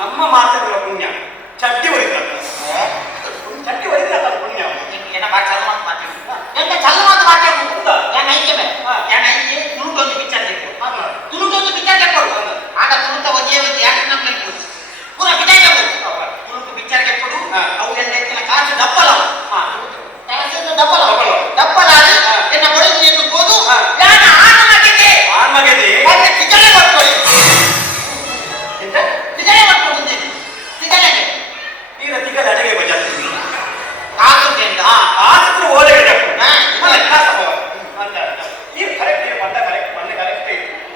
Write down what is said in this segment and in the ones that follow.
ನಮ್ಮ ಮಾತುಗಳ ಪುಣ್ಯ ಚಡ್ಡಿ ಹೊಡಿತಾರೆ ಚಡ್ಡಿ ಹೊಡಿತಾರೆ ಪುಣ್ಯ ಏನ ಬಾ ಚಲ ಮಾತು ಮಾತಿ ಎಂತ ಚಲ ಮಾತು ಮಾತಿ ಯಾನ ಐಕೆ ಬೇ ಯಾನ ಐಕೆ ತುಳುಟೊಂದು ಪಿಕ್ಚರ್ ತೆಕ್ಕು ತುಳುಟೊಂದು ಪಿಕ್ಚರ್ ತೆಕ್ಕು ಆಗ ತುಳುಟ ಒಜ್ಜೆ ಒಜ್ಜೆ ಯಾಕೆ ನಮ್ಗೆ ಪೂರ ಪಿಕ್ಚರ್ ತೆಕ್ಕು ತುಳುಟು ಪಿಕ್ಚರ್ ಕೆಪ್ಪಡು ಅವು ಎಲ್ಲ ಎತ್ತಿನ ಕಾಸು ಡಪ್ಪಲ ಡಪ್ಪಲ ಡಪ್ಪಲ ಎನ್ನ ಬಳಿದು ನಿಂತುಕೋದು ಯಾನ ಆನಮಗೆದೆ ಆನಮಗೆದೆ ಮತ್ತೆ ಟಿಕಲೆ ಬರ್ಕೊಳ್ಳಿ ಎಂತ ಟಿಕಲೆ ಬರ್ಕೊಳ್ಳಿ ಟಿಕಲೆಗೆ ಈಗ ಟಿಕಲೆ ಅಡೆಗೆ ಬಜಾರ್ ಕಾಸು ಕೆಂದ ಕಾಸು ಓಲೆಗೆ ಡಪ್ಪು ಮನೆ ಕಾಸು ಅಂತ ಈ ಕರೆಕ್ಟ್ ಬಂದ ಕರೆಕ್ಟ್ ಬಂದ ಕರೆಕ್ಟ್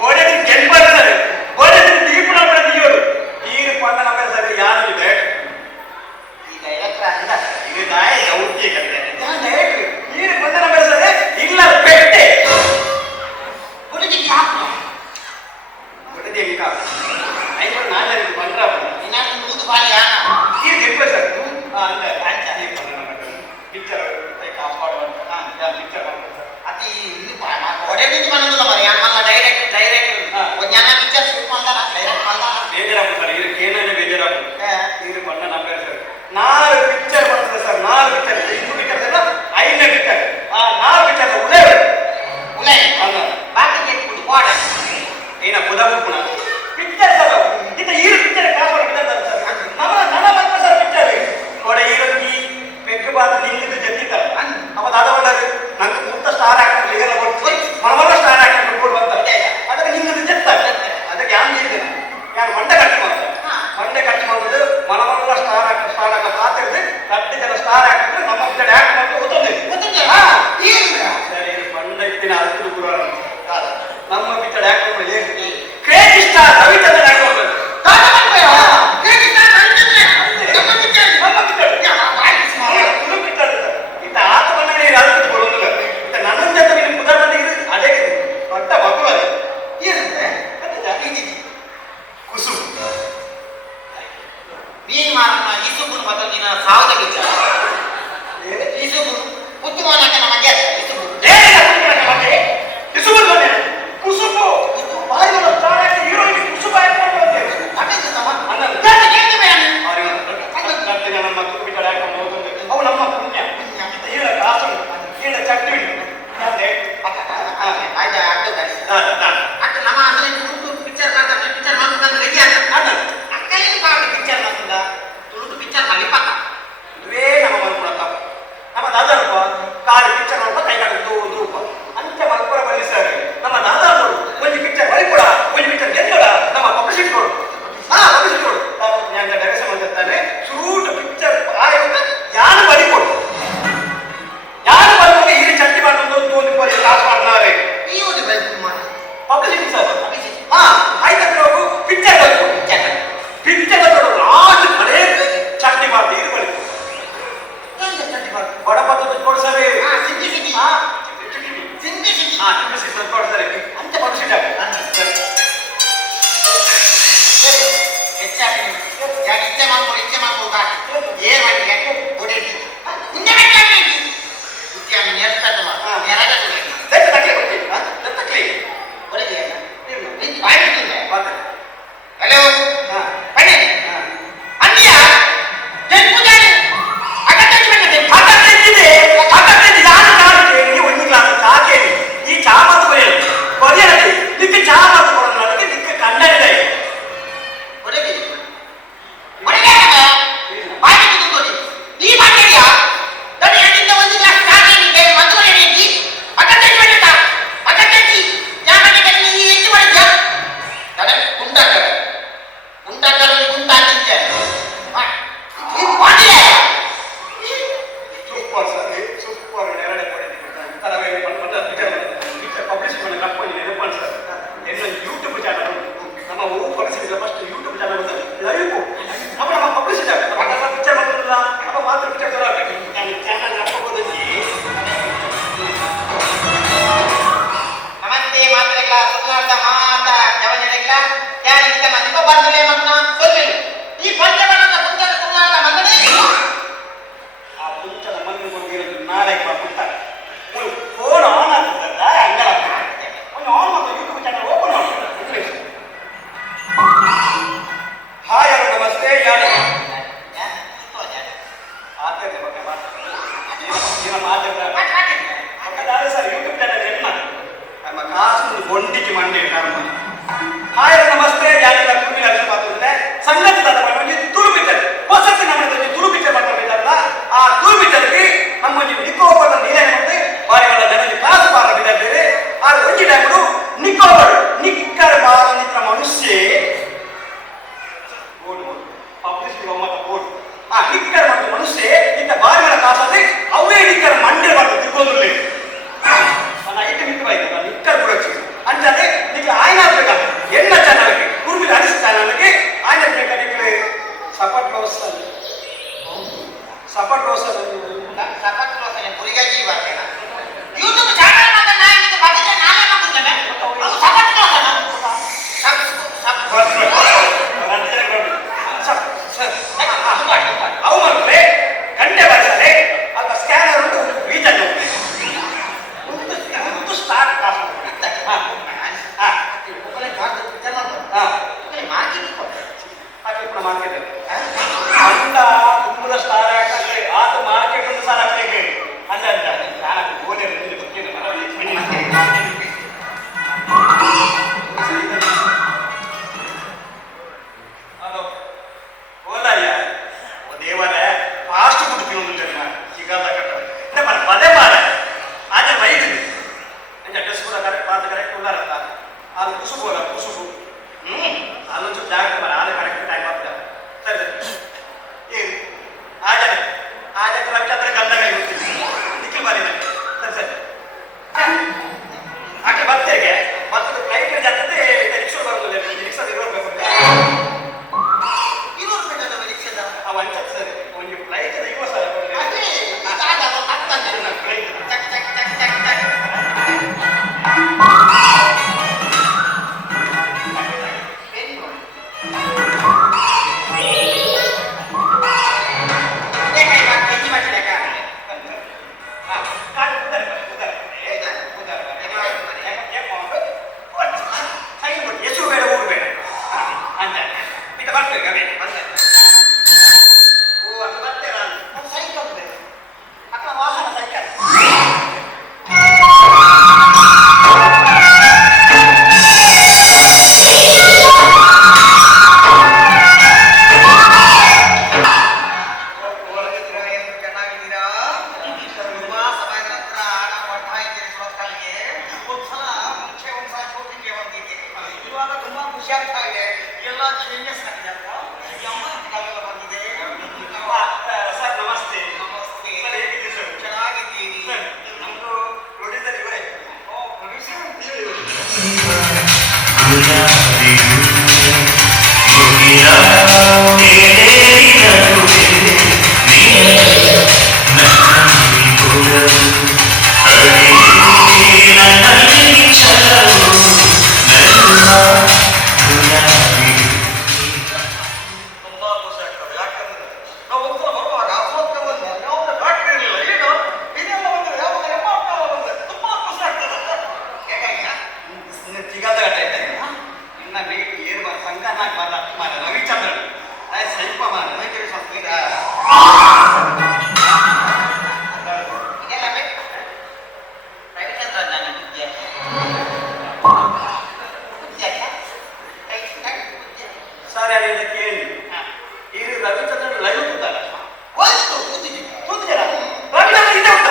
ಓಲೆಗೆ ಗೆಲ್ ಬರ್ತಾರೆ ಓಲೆಗೆ ದೀಪನ ಬರ ದಿಯೋರು ಈ ಬಂದ ನಮ್ಮ ಸರಿ ಯಾರು ಇದೆ ಈಗ ಎಲೆಕ್ಟ್ರ ಅಂದ ಇದು ನಾಯ ದೌತ್ಯ ಕತೆ ಈ ಬಂದ ನಮ್ಮ ಸರಿ ಇಲ್ಲ ಪೆಟ್ಟೆ ಒಳಗೆ ಯಾಕೆ ಒಳಗೆ ಈಗ ಐದು ನಾಳೆ ಬಂದ್ರ ನಾನು ಮೂದು ಬಾಲಿಯಾ ಈ ಗೆಲ್ಪ ಸರ್ ಅಂದ ರಾಜ್ಯ ಈ ಬಂದ ನಮ್ಮ ಪಿಕ್ಚರ್ ಕಾಪಾಡುವಂತ ಪಿಕ್ಚರ್ ಅತಿ ಇದು ಒಡೆ ಬಿಟ್ಟು ಬಂದಲ್ಲ ಮರಿ ಅಮ್ಮಲ್ಲ ಡೈರೆಕ್ಟ್ ಒಂಜನ ಪಿಕ್ಚರ್ ಶೂಟ್ ಮಾಡ್ತಾರ ಡೈರೆಕ್ಟ್ ಮಾಡ್ತಾರ ಬೇಜಾರಾಗ್ತದೆ ಸರ್ ಇದಕ್ಕೆ ಏನೇನು ಬೇಜಾರಾಗ್ತದೆ ಇದು ಬಂದ ನಮ್ಮ ಸರ್ 4 ಪಿಕ್ಚರ್ ಬರ್ತದೆ ಸರ್ 4 ಪಿಕ್ಚರ್ ಇದು ಪಿಕ್ಚರ್ ಅಲ್ಲ 5ನೇ ಪಿಕ್ಚರ್ ಆ 4 ಪಿಕ್ಚರ್ ಉಳೆ ಅಲ್ಲ ಬಾಕಿ ಕೆಟ್ಟು ಕೋಡ ಏನ ಬುಧವು ಪುಣ ಪಿಕ್ಚರ್ ಸರ್ ಇದು ಈ ಪಿಕ್ಚರ್ ಕಾಸು ಪಿಕ್ಚರ್ ಸರ್ ನನ್ನ ಬಂದ ಸರ್ ಪಿಕ್ಚರ್ ಕೋಡೆ ಈರೋಗಿ ಪೆಗ್ಗು ಬಾತ ನಿಂಗಿದ ಜತ್ತಿದ್ದಾರೆ ಅವ ದಾದ ಬಂದರು ನಂಗೆ ಮುತ್ತ ಸ್ಟಾರ್ ಆಕ್ಟರ್ ಇದೆಲ್ಲ ಕೊಟ್ಟು ಮನವಲ್ಲ ಸ್ಟಾರ್ ಆಕ್ಟರ್ ಕೊಟ್ಟು ಬಂತಾರೆ ಅದಕ್ಕೆ ನಿಂಗಿದ ಜತ್ತಾರೆ ಅದಕ್ಕೆ ಯಾರು ಹೇಳಿದ್ದೇನೆ ಯಾರು ಮಂಡೆ ಕಟ್ಟಿ ಮಾಡ್ತಾರೆ ಮಂಡೆ ಕಟ್ಟಿ ಮಾಡೋದು ಮನವಲ್ಲ ಸ್ಟಾರ್ ಆಕ್ಟರ್ ಪಾತಿರ್ದು 10 ಜನ ಸ್ಟಾರ್ ಆಕ್ಟರ್ ನಮ್ಮ ಪಿಕ್ಚರ್ ಆಕ್ಟ್ ಮಾಡಿ ಗೊತ್ತಿದೆ ಸರಿ ಮಂಡೆ ದಿನ ಅದಕ್ಕೆ ಗುರು ನಮ್ಮ ಪಿಕ್ಚರ್ ಆಕ್ಟ್ ಮಾಡಿ ಕ್ರೇಜಿ ಸ್ಟಾರ್ ರವಿಚಂದ್ರನ್ ಆಕ್ಟ್ ಮಾಡ್ತಾರೆ ನೀನ್ ಮಾರನ್ನ ಈಸುಗುನ್ ಮತ್ತೊಂದಿನ ಸಾವದ ಪಿಕ್ಚರ್ ಈಸುಗುನ್ ಉತ್ತಮನಾಕ ನಮಗೆ ಕುಸುಬು ಬಾಯಿಗಳ ಸ್ಟಾರ್ ಆಗಿ ಹೀರೋಯಿನ್ ಕುಸುಬು ಆಕ್ಟ್ ಮಾಡ್ತಾರೆ ನಮ್ಮ ಪಿಕ್ಚರ್ ಆಕ್ಟ್ ಮಾಡೋದು ಅವು ನಮ್ಮ ಪುಣ್ಯ ಈಳ ಕಾಸು ಈಳ ಚಟ್ಟಿ ನಮ್ಮ ಪಿಕ್ಚರ್ ಮಾಡ್ತಾರೆ ಪಿಕ್ಚರ್ ಮಾಡ್ಬೇಕಂದ್ರೆ ರೆಡಿ ಆಗ್ತದೆ ಅಕ್ಕಲಿಗೆ ಬಾಡಿ ಪಿಕ್ಚರ್ ಮಾಡ್ತಿದ್ದ ತುಳುದು ಪಿಕ್ಚರ್ ಮಲಿಪಕ್ಕ ಇದುವೇ ನಮ್ಮ ಮಲ್ಕೊಳತ್ತ ನಮ್ಮ ದಾದಾರಪ್ಪ ಕಾಲಿ ಪಿಕ್ಚರ್ ನೋಡ್ತಾ ಕೈ ಕಾಡಿದ್ದು ರೂಪ ಅಂತ್ಯ ಮಲ್ಪುರ ಬಲಿಸ್ತಾರೆ ನಮ್ಮ ದಾದಾರರು ಒಂದು ಪಿಕ್ಚರ್ ಮಲಿಪುರ ಒಂದು ಪಿಕ್ಚರ್ ಗೆಲ್ಲೋಡ ನಮ್ಮ ಪಬ್ಲಿಸಿಟಿ ನೋಡು ಪಬ್ಲಿಸಿಟಿ ನೋಡು ನಾನು ಡೈರೆಕ್ಷನ್ ಮಾಡ್ತಿರ್ತಾನೆ ಶೂಟ್ ಪಿಕ್ಚರ್ ಆಯೋಗ ಯಾರು ಬಲಿಕೊಡು ಯಾರು ಬಲಿಕೊಂಡು ಈ ಚಟ್ಟಿ ಮಾಡ್ಕೊಂಡು ಒಂದು ಕಾಸು ಮಾಡ್ತಾರೆ ಈ ಒಂದು ಪಬ್ಲಿಸಿಟಿ ಸರ್ ಆಯ್ತು ಹೋಗು ಪಿಕ್ಚರ್ ಬಲಿಕೊಡು ಪಿಕ್ಚರ್ ಲಾಸ್ಟ್ ಕಡೆ ಚಟ್ನಿ ಮಾಡಿ ಇದು ಬಲಿಕೊಡು ಬಡ ಪದ್ಧತಿ ಕೊಡ್ತಾರೆ ಕೊಡ್ತಾರೆ ಅಂತ ಪಬ್ಲಿಸಿಟಿ ಇಚ್ಛೆ ಮಾಡ್ಬೋದು ಏನ್ ಮಾಡಿ ಓಡೇಟಿ ಮುಂದೆ ಉದ್ಯಮಿ ನೇರ್ತಲ್ಲ ಹಲೋ ಬನ್ನಿ ಅಂದ್ಯಾ ಈ ಚಾ ಮಾತು ಕೊರಿಯಲ್ಲಿ ನಿಕ್ಕೆ ಚಾ ಮಾತು ಕೊಡೋಣ ನಿಕ್ಕೆ ಕಂಡ ಇದೆ ಆ ನಿಕ್ಕರ್ ಮತ್ತು ಮನುಷ್ಯ ಇಂಥ ಬಾರಿಗಳ ಕಾಸಾದ್ರೆ ಅವೇ ನಿಕ್ಕರ್ ಮಂಡ್ಯ ಬಂದು ತಿರ್ಗೋದಿಲ್ಲ ನನ್ನ ಐಟಮ್ ಮಿಕ್ಕವಾಯ್ತು ನಾನು ನಿಕ್ಕರ್ ಬಿಡೋದು ಅಂತಾದ್ರೆ ನಿಮಗೆ ಆಯ್ನ ಆಗ್ಬೇಕ ಎಣ್ಣ ಚೆನ್ನಾಗಿ ಕುರುಬಿಗೆ ಅನಿಸ್ತಾ ನನಗೆ ಆಯ್ನ ಬೇಕಾದ್ರೆ ಸಪಾಟ್ ಬ್ಲೌಸ್ ಸಪಾಟ್ ಬ್ಲೌಸ್ ಸಪತ್ ಕ್ಲೋಸಲ್ಲಿ ಮುರಿಗಾಜಿ ಬರ್ತೇನೆ ಯೂಟ್ಯೂಬ್ ಚಾನಲ್ ಅಂತ ನಾನು ಇದು ಬಗ್ಗಿದ್ರೆ ನಾನೇ ಮಾಡ್ತೇನೆ ಅದು ಸಪತ್ ಕ್ಲೋಸನ ಅವು ಮಕ್ಕಳೇ ಗಂಟೆ ಬರ್ತಾರೆ ಅಲ್ಲ ಸ್ಕ್ಯಾನರ್ ಉಂಟು ರೀಚಾರ್ಜ್ ಒಂದು ಸ್ಟಾರ್ಟ್ ಮಾರ್ಕೆಟ್ ಅಂಡ ತುಂಬದ ಸ್ಟಾರ್ ಆಗ್ತದೆ ಆತ ಮಾರ್ಕೆಟ್ ಒಂದು ಸಾಲ ಆಗ್ತದೆ ಅಂದ ಅಂತ ನಾನು ಗೋಲೆ ಗೊತ್ತಿಲ್ಲ ಅದು ಹೋದಯ್ಯ ಓ ದೇವರ ಫಾಸ್ಟ್ ಫುಡ್ ತಿನ್ನೋದಿಲ್ಲ ಸಿಗಲ್ಲ ಕಟ್ಟ ಪದೇ ಮಾರ ಆದ್ರೆ ವೈದ್ಯ ಡ್ರೆಸ್ ಕೂಡ ಕರೆಕ್ಟ್ ಪಾತ್ರ ಕರೆಕ್ಟ್ ಉಳ್ಳಾರತ್ತ ಅದು ಕುಸುಬು ಅಲ್ಲ ಕುಸುಬು ಅಲ್ಲೊಂಚೂರು ಜಾಗ್ರತೆ ಮಾರ ಆದ್ರೆ ಕರೆಕ್ಟ್ ಟೈಮ್ ಆಗ್ತದೆ ಸರಿ ಏನು ಆಜ ರವಿಚಂದ್ರ ಗಂಧಗ ಗೊತ್ತಿಲ್ಲ ನಿಖಿಲ್ ಬಾರಿ ಸರಿ ಸರಿ ಆಕೆ ಬರ್ತೇಗೆ ಮತ್ತೊಂದು ಫ್ಲೈಟ್ ಜಾಗ್ರತೆ ರಿಕ್ಷಾ ಬರೋದಿಲ್ಲ ರಿಕ್ಷಾ ಇರಬೇಕು ಸರಿ ಒಂದು ಫ್ಲೈಟ್ ಇವ ಸರ್ ಎಷ್ಟು ಬೇಡ ಊರು ಬೇಡ ಅಂತ ಈಗ ಬರ್ತೇವೆ ಓ ಅದು ಬರ್ತೇವೆ ನಾನು ಸೈಕಲ್ ಬೇಕು ಅಥವಾ ವಾಹನ ಸೈಕಲ್ ಎಲ್ಲ ಚೇಂಜಸ್ ಆಗಿದೆ ಬಂದಿದೆ ಸರ್ ನಮಸ್ತೆ ನಮಸ್ತೆ ಹೇಗಿದ್ದೀರಿ ಸರ್ ಚೆನ್ನಾಗಿದ್ದೀನಿ ಸರ್ ನಮ್ಮದು ಪ್ರೊಡ್ಯೂಸರ್ ಇವರೇ ಓ ಪ್ರೊಡ್ಯೂಸರ್ ರವಿಚಂದ್ರನ್ ಸ್ವಲ್ಪ ಸರ್ ಯಾರು ಕೇಳಿ ಈಗ ರವಿಚಂದ್ರನ್ ಲೈವ್ ಕೂತಾರ ಕೂತಿದ್ದೀರಾ ರವಿಚಂದ್ರನ್ ಹಿಂದೆ ಉಂಟ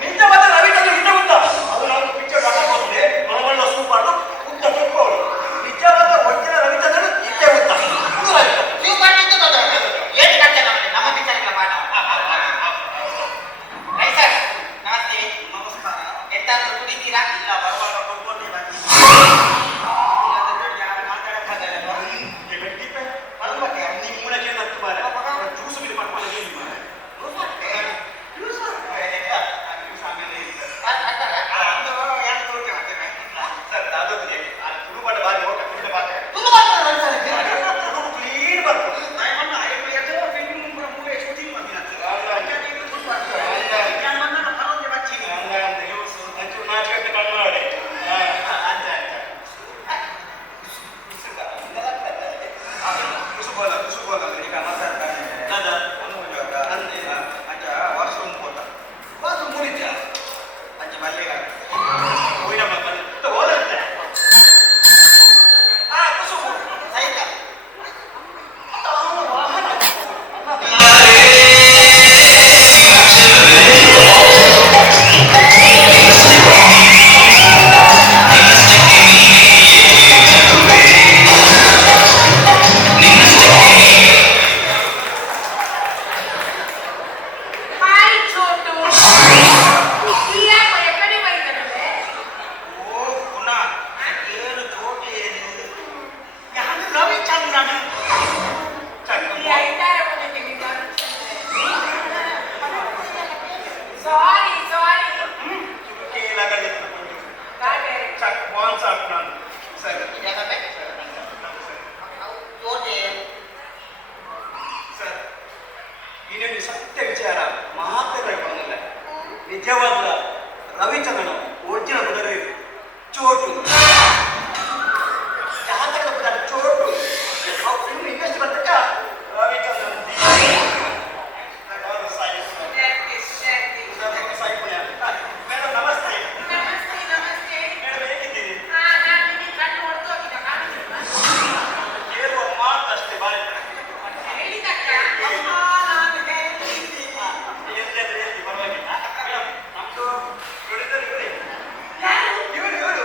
ನಿಂತ ಮತ್ತೆ ರವಿಚಂದ್ರನ್ ಹಿಂದೆ ಉಂಟ ಅದು ನಾವು ಪಿಕ್ಚರ್ ಡಾಟಾ ಬಂದಿದೆ ಮನವಳ್ಳ ಸೂಪಾಡು ಉಂಟ ತುಪ್ಪವರು ನಿಜವಾದ ಒಟ್ಟಿನ ರವಿಚಂದ್ರನ್ ಹಿಂದೆ ಉಂಟ ನೀವು ಮಾಡಿದ್ದು ಏನು ಕಟ್ಟೆ ನಮ್ಮ ಪಿಕ್ಚರ್ಗಳ ಪಾಠ ರೈ ಸರ್ ನಮಸ್ತೆ ನಮಸ್ಕಾರ ಎಂತಾದ್ರೂ ಕುಡಿತೀರಾ ಇಲ್ಲ ಬರುವಾಗ ಕೊಡ್ಕೊಂಡೇ ಬಂದಿದ್ದೀನಿ ಮಾತಾಡಕ್ಕಾಗಲ್ಲ ನಿಮ್ಮ ಮೂಲಕ ಇನ್ನೊಂದು ಸತ್ಯ ವಿಚಾರ ಮಾತಾಡಲಿಲ್ಲ. ನಿಜವಾದ ರವಿಚಂದ್ರನು ಒರಿಜಿನಲ್ ಬುಧರು ಚೋಟು ಜಾತಕ ಬುಧ ಚೋಟು ಇನ್ನು ಇನ್ನಷ್ಟು ಬರ್ತಕ್ಕ ರವಿಚಂದ್ರನ್ ಮೇಡಮ್ ನಮಸ್ತೆ. ಮೇಡಮ್ ಹೇಗಿದ್ದೀರಿ? ಕೇಳುವ ಮಾತಷ್ಟೇ ಬಾರಿ ಪರವಾಗಿಲ್ಲ. ಮೇಡಮ್ ನಮ್ದು ನುಡಿದರು ಇವರು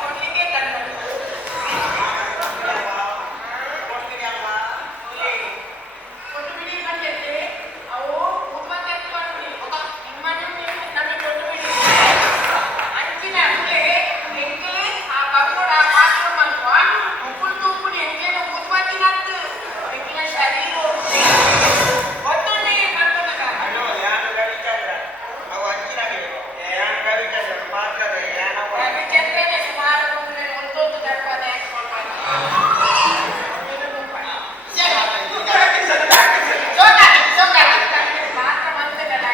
ಕೊಡ್ಲಿಕ್ಕೆ ತಂದದ್ದು. ಕೊಟ್ಟು ಬಿಡಿ ಬಂದಿದ್ದೆ. ಅವು ತುಂಬ ತೆಗೆದುಕೊಂಡು ನಿಮ್ಮನ್ನು ನಮಗೆ ಕೊಟ್ಟು ಬಿಡಿ. ಅಂಚಿನ ಅಂದ್ರೆ ಎಂಕೆ ಆ ಬಗ್ಗೋಡ ಪಾತ್ರ ಮಲ್ವಾ ಉಪ್ಪುಲ್ ತೂಪುಡಿ ಎಂಕೇನು ಉತ್ಪತ್ತಿನದ್ದು ಎಂಕಿನ ಶರೀರ ಒತ್ತೊಂದಿಗೆ ಬರ್ತದಕ. ರವಿಚಂದ್ರನೇ ಸುಮಾರು ಒಂದೊಂದು ದರ್ಪದ ಮಾತ್ರ ಮಂದಗಲ್ಲ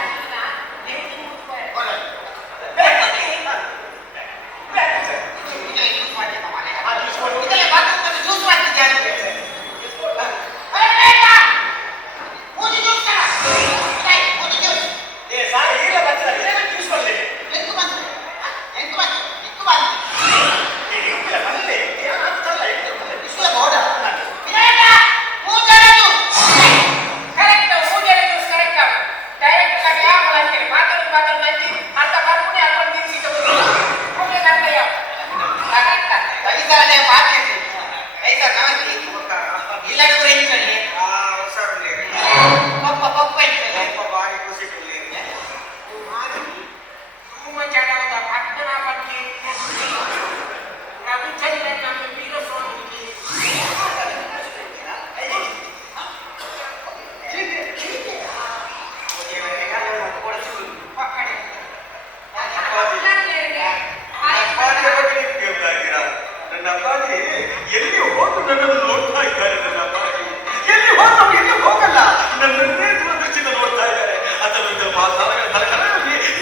ಎಲ್ಲಿ ಹೋದ್ರು ನನ್ನನ್ನು ನೋಡ್ತಾ ಇದ್ದಾರೆ. ನನ್ನ ಅಪ್ಪಾಜಿ ಎಲ್ಲಿ ಹೋದ್ರು ಎಲ್ಲಿ ಹೋಗಲ್ಲ, ನನ್ನನ್ನೇ ದೂರದೃಷ್ಟಿಯಿಂದ ನೋಡ್ತಾ ಇದ್ದಾರೆ. ಅದರಿಂದ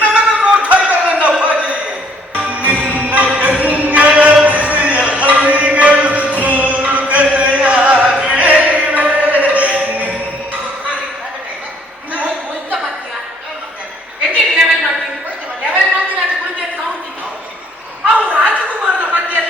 ನನ್ನನ್ನು ನೋಡ್ತಾ ಇದ್ದಾರೆ ನನ್ನ ಅಪ್ಪಾಜಿ. ನಿನ್ನ ಗಂಗಳ ಹರಿಗಳು ರಾಜಕುಮಾರನ ಮಧ್ಯೆ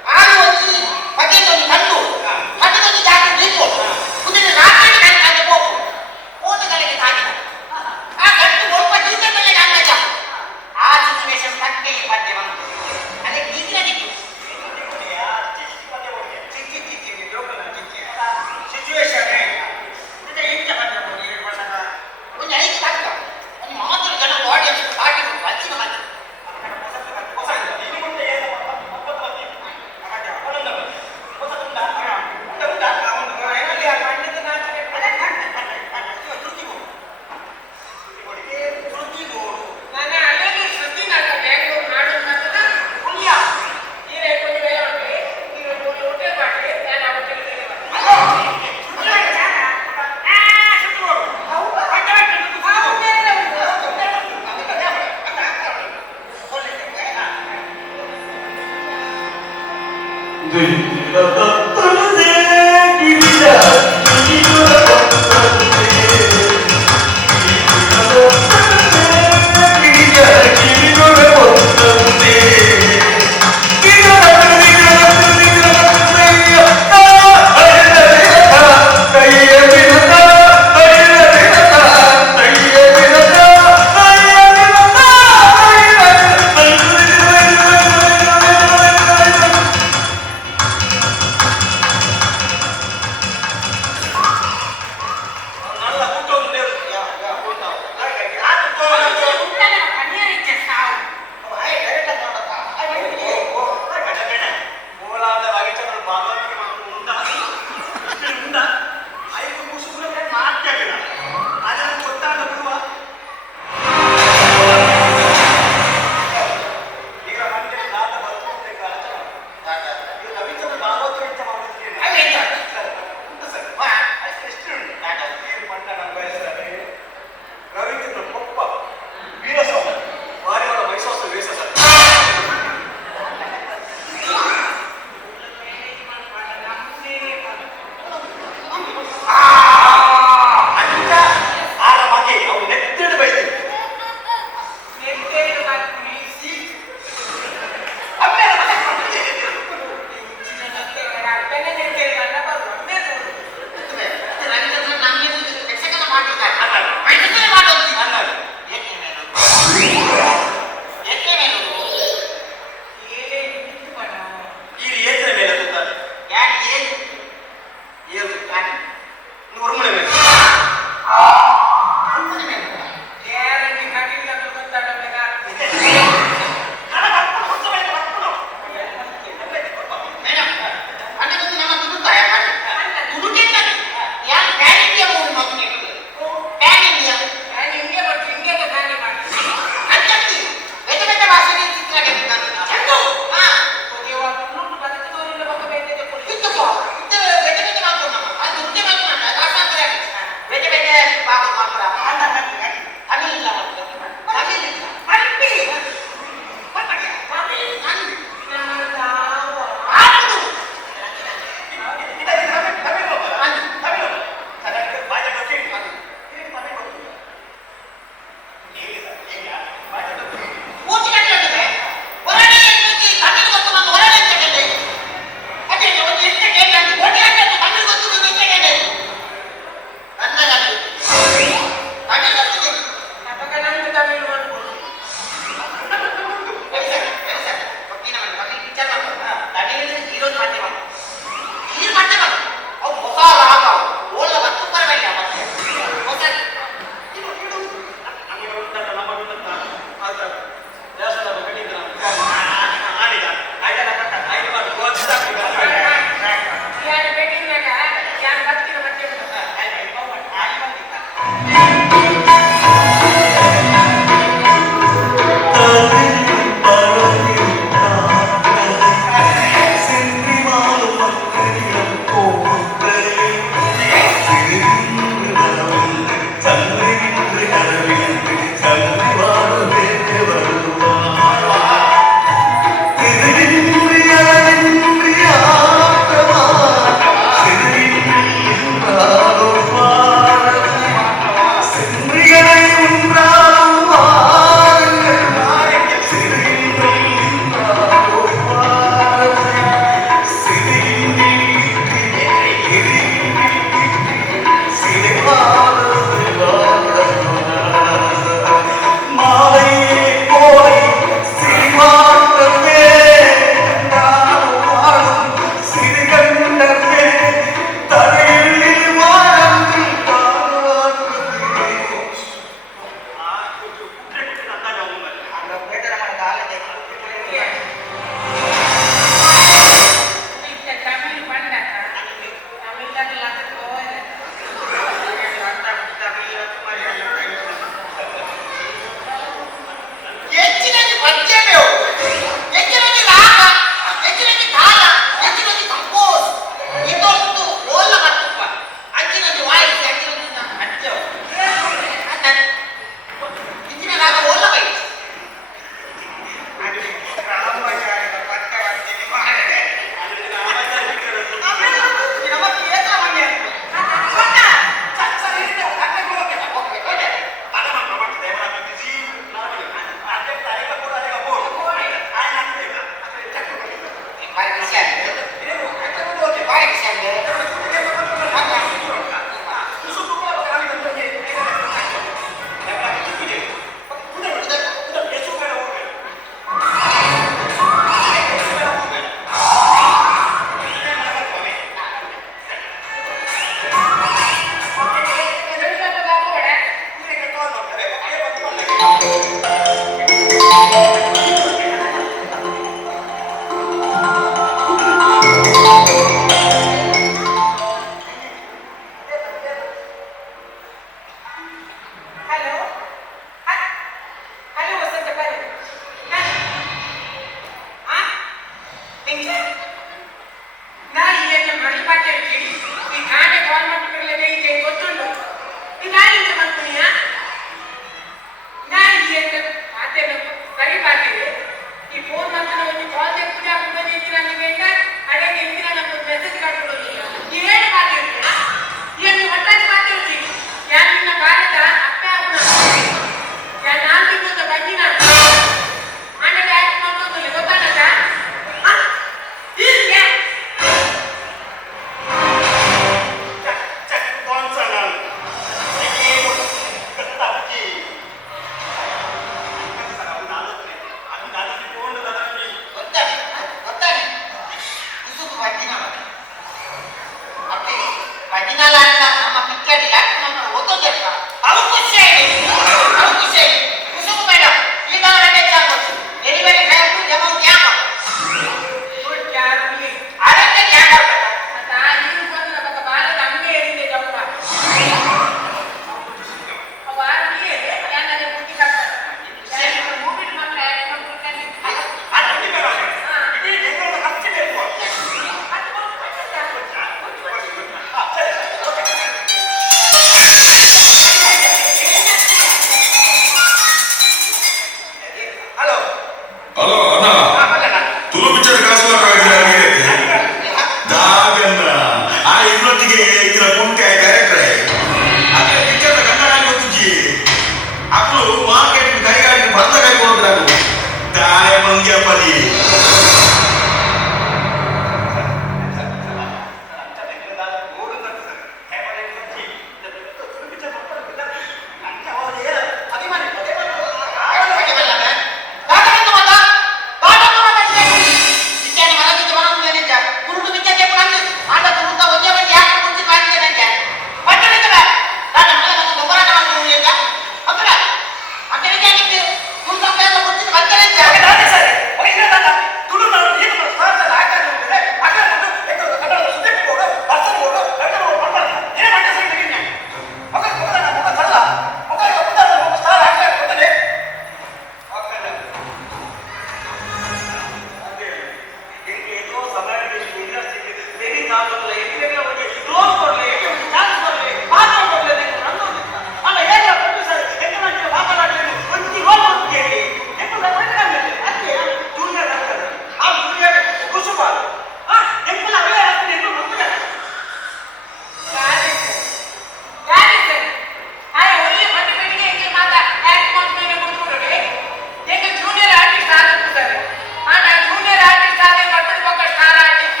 జూనియర్ ఆర్టిస్ట్ అదే పట్టుకు ఒక స్టార్ ఆర్టిస్ట్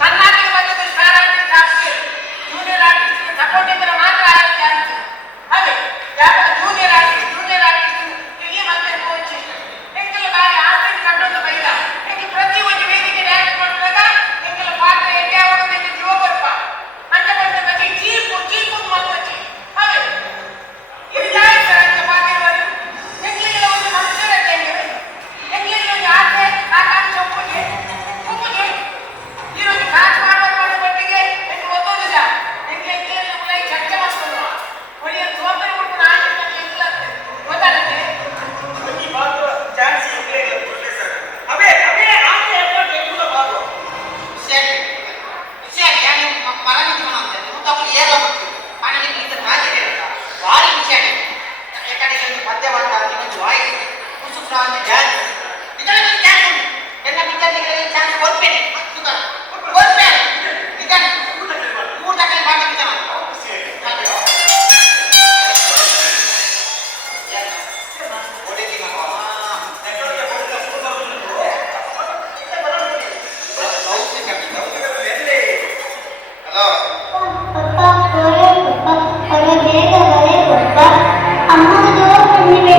కర్ణాటక పద్ధతి స్టార్ ಪಪ್ಪ ಬೇಗ ಬಲೆ ಪಪ್ಪ ಅಮ್ಮ ಜೋರು ಕಣ್ಣಿವೆ